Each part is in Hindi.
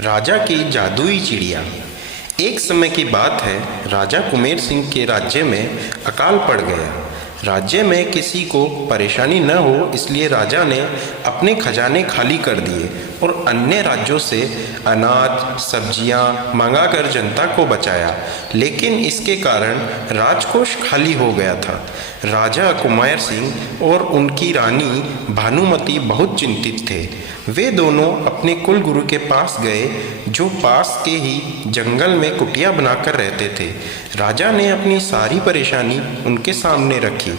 राजा की जादुई चिड़िया। एक समय की बात है, राजा कुमेर सिंह के राज्य में अकाल पड़ गया। राज्य में किसी को परेशानी न हो इसलिए राजा ने अपने खजाने खाली कर दिए और अन्य राज्यों से अनाज सब्जियां मंगाकर जनता को बचाया। लेकिन इसके कारण राजकोष खाली हो गया था। राजा कुमार सिंह और उनकी रानी भानुमति बहुत चिंतित थे। वे दोनों अपने कुलगुरु के पास गए, जो पास के ही जंगल में कुटिया बनाकर रहते थे। राजा ने अपनी सारी परेशानी उनके सामने रखी।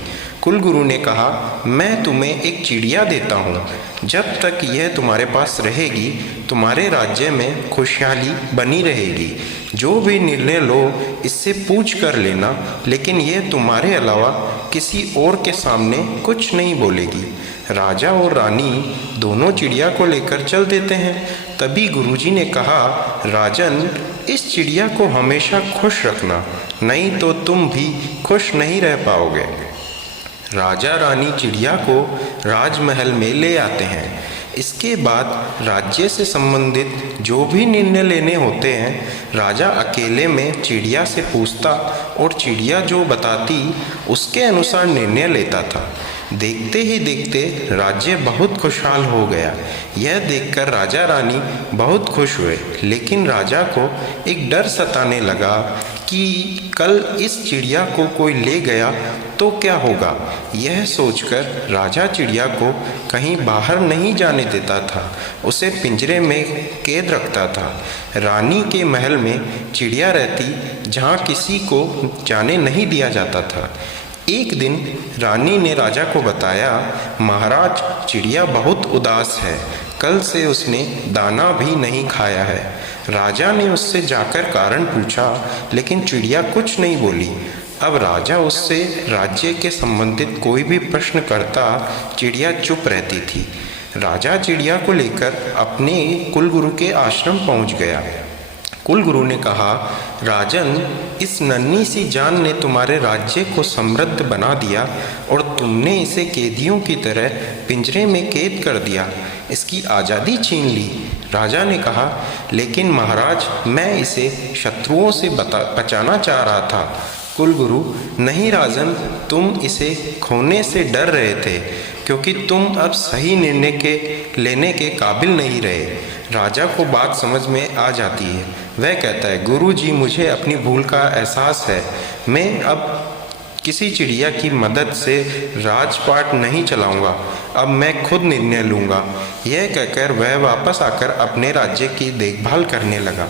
कुलगुरु ने कहा, मैं तुम्हें एक चिड़िया देता हूँ। जब तक यह तुम्हारे पास रहेगी तुम्हारे राज्य में खुशहाली बनी रहेगी। जो भी निर्णय लो इससे पूछ कर लेना, लेकिन यह तुम्हारे अलावा किसी और के सामने कुछ नहीं बोलेगी। राजा और रानी दोनों चिड़िया को लेकर चल देते हैं। तभी गुरुजी ने कहा, राजन, इस चिड़िया को हमेशा खुश रखना, नहीं तो तुम भी खुश नहीं रह पाओगे। राजा रानी चिड़िया को राजमहल में ले आते हैं। इसके बाद राज्य से संबंधित जो भी निर्णय लेने होते हैं राजा अकेले में चिड़िया से पूछता और चिड़िया जो बताती उसके अनुसार निर्णय लेता था। देखते ही देखते राज्य बहुत खुशहाल हो गया। यह देखकर राजा रानी बहुत खुश हुए, लेकिन राजा को एक डर सताने लगा कि कल इस चिड़िया को कोई ले गया तो क्या होगा। यह सोचकर राजा चिड़िया को कहीं बाहर नहीं जाने देता था, उसे पिंजरे में कैद रखता था। रानी के महल में चिड़िया रहती जहाँ किसी को जाने नहीं दिया जाता था। एक दिन रानी ने राजा को बताया, महाराज, चिड़िया बहुत उदास है, कल से उसने दाना भी नहीं खाया है। राजा ने उससे जाकर कारण पूछा, लेकिन चिड़िया कुछ नहीं बोली। अब राजा उससे राज्य के संबंधित कोई भी प्रश्न करता, चिड़िया चुप रहती थी। राजा चिड़िया को लेकर अपने कुलगुरु के आश्रम पहुंच गया। कुलगुरु ने कहा, राजन, इस नन्ही सी जान ने तुम्हारे राज्य को समृद्ध बना दिया और तुमने इसे कैदियों की तरह पिंजरे में कैद कर दिया, इसकी आज़ादी छीन ली। राजा ने कहा, लेकिन महाराज, मैं इसे शत्रुओं से बचाना चाह रहा था। कुलगुरु, नहीं राजन, तुम इसे खोने से डर रहे थे क्योंकि तुम अब सही निर्णय लेने के काबिल नहीं रहे। राजा को बात समझ में आ जाती है। वह कहता है, गुरुजी, मुझे अपनी भूल का एहसास है। मैं अब किसी चिड़िया की मदद से राजपाट नहीं चलाऊंगा, अब मैं खुद निर्णय लूंगा। यह कहकर वह वापस आकर अपने राज्य की देखभाल करने लगा।